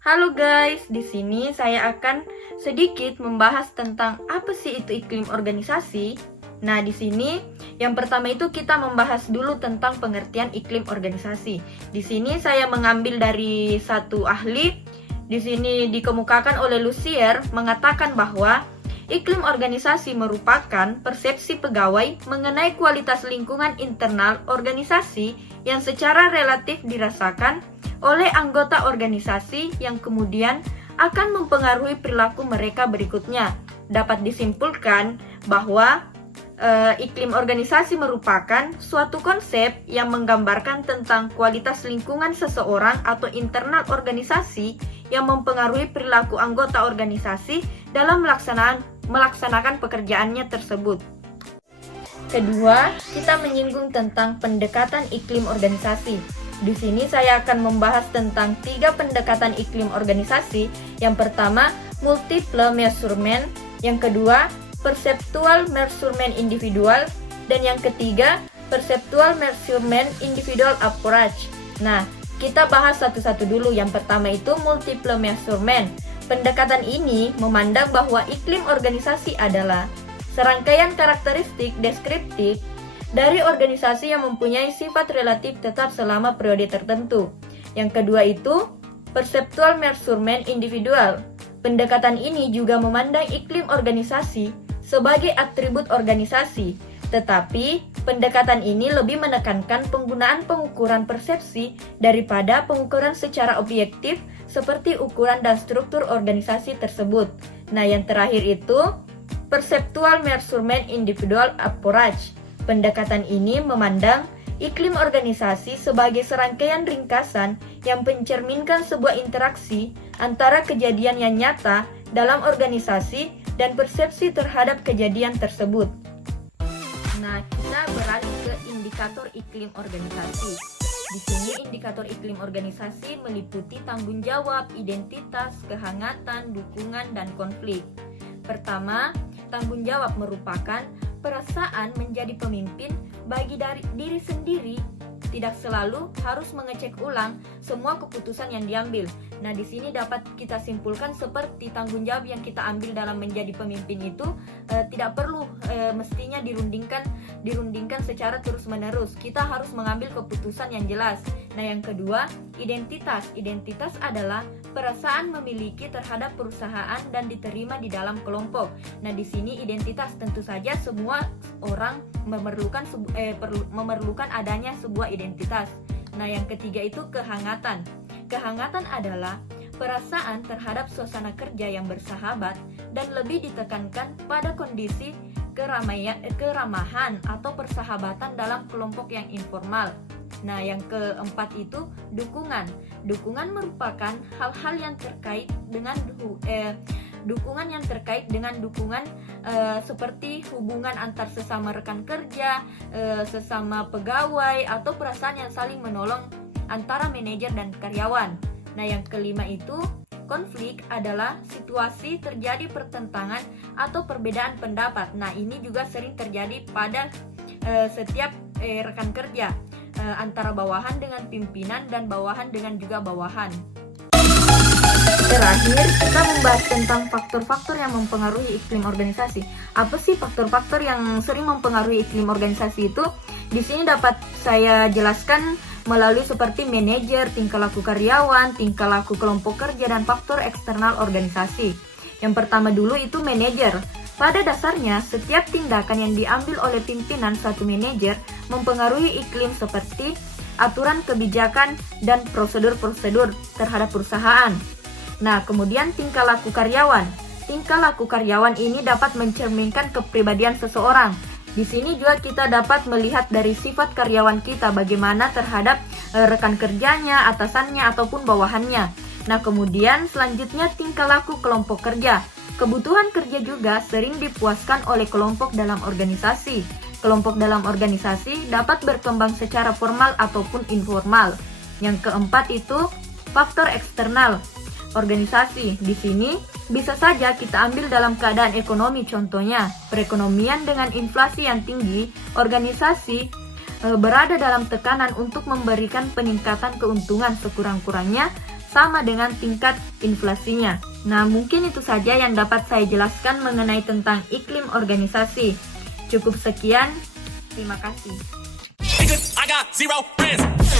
Halo guys, di sini saya akan sedikit membahas tentang apa sih itu iklim organisasi. Nah, di sini yang pertama itu kita membahas dulu tentang pengertian iklim organisasi. Di sini saya mengambil dari satu ahli. Di sini dikemukakan oleh Lucier mengatakan bahwa iklim organisasi merupakan persepsi pegawai mengenai kualitas lingkungan internal organisasi yang secara relatif dirasakan oleh anggota organisasi yang kemudian akan mempengaruhi perilaku mereka berikutnya. Dapat disimpulkan bahwa iklim organisasi merupakan suatu konsep yang menggambarkan tentang kualitas lingkungan seseorang atau internal organisasi yang mempengaruhi perilaku anggota organisasi dalam melaksanakan pekerjaannya tersebut. Kedua, kita menyinggung tentang pendekatan iklim organisasi. Di sini saya akan membahas tentang 3 pendekatan iklim organisasi. Yang pertama, multiple measurement. Yang kedua, perceptual measurement individual. Dan yang ketiga, perceptual measurement individual approach. Nah, kita bahas satu-satu dulu. Yang pertama itu multiple measurement. Pendekatan ini memandang bahwa iklim organisasi adalah serangkaian karakteristik deskriptif dari organisasi yang mempunyai sifat relatif tetap selama periode tertentu. Yang kedua itu perceptual measurement individual. Pendekatan ini juga memandang iklim organisasi sebagai atribut organisasi, tetapi pendekatan ini lebih menekankan penggunaan pengukuran persepsi daripada pengukuran secara objektif seperti ukuran dan struktur organisasi tersebut. Nah, yang terakhir itu perceptual measurement individual approach. Pendekatan ini memandang iklim organisasi sebagai serangkaian ringkasan yang mencerminkan sebuah interaksi antara kejadian yang nyata dalam organisasi dan persepsi terhadap kejadian tersebut. Nah, kita beralih ke indikator iklim organisasi. Di sini indikator iklim organisasi meliputi tanggung jawab, identitas, kehangatan, dukungan, dan konflik. Pertama, tanggung jawab merupakan perasaan menjadi pemimpin bagi diri sendiri, tidak selalu harus mengecek ulang semua keputusan yang diambil. Nah, di sini dapat kita simpulkan seperti tanggung jawab yang kita ambil dalam menjadi pemimpin itu tidak perlu mestinya dirundingkan secara terus-menerus. Kita harus mengambil keputusan yang jelas. Nah, yang kedua, identitas. Identitas adalah perasaan memiliki terhadap perusahaan dan diterima di dalam kelompok. Nah, di sini identitas tentu saja semua orang memerlukan adanya sebuah identitas. Nah, yang ketiga itu kehangatan. Kehangatan adalah perasaan terhadap suasana kerja yang bersahabat dan lebih ditekankan pada kondisi keramahan atau persahabatan dalam kelompok yang informal. Nah, yang keempat itu dukungan. Dukungan merupakan hal-hal yang terkait dengan dukungan seperti hubungan antar sesama rekan kerja, sesama pegawai, atau perasaan yang saling menolong antara manajer dan karyawan. Nah, yang kelima itu konflik adalah situasi terjadi pertentangan atau perbedaan pendapat. Nah, ini juga sering terjadi pada setiap rekan kerja, antara bawahan dengan pimpinan dan bawahan dengan juga bawahan. Terakhir, kita membahas tentang faktor-faktor yang mempengaruhi iklim organisasi. Apa sih faktor-faktor yang sering mempengaruhi iklim organisasi itu? Di sini dapat saya jelaskan melalui seperti manajer, tingkah laku karyawan, tingkah laku kelompok kerja, dan faktor eksternal organisasi. Yang pertama dulu itu manajer. Pada dasarnya, setiap tindakan yang diambil oleh pimpinan satu manajer mempengaruhi iklim seperti aturan kebijakan dan prosedur-prosedur terhadap perusahaan. Nah, kemudian tingkah laku karyawan. Tingkah laku karyawan ini dapat mencerminkan kepribadian seseorang. Di sini juga kita dapat melihat dari sifat karyawan kita bagaimana terhadap rekan kerjanya, atasannya, ataupun bawahannya. Nah, kemudian selanjutnya tingkah laku kelompok kerja. Kebutuhan kerja juga sering dipuaskan oleh kelompok dalam organisasi. Kelompok dalam organisasi dapat berkembang secara formal ataupun informal. Yang keempat itu faktor eksternal organisasi. Di sini bisa saja kita ambil dalam keadaan ekonomi, contohnya perekonomian dengan inflasi yang tinggi, organisasi berada dalam tekanan untuk memberikan peningkatan keuntungan sekurang-kurangnya sama dengan tingkat inflasinya. Nah, mungkin itu saja yang dapat saya jelaskan mengenai tentang iklim organisasi. Cukup sekian, terima kasih. I got 0 friends.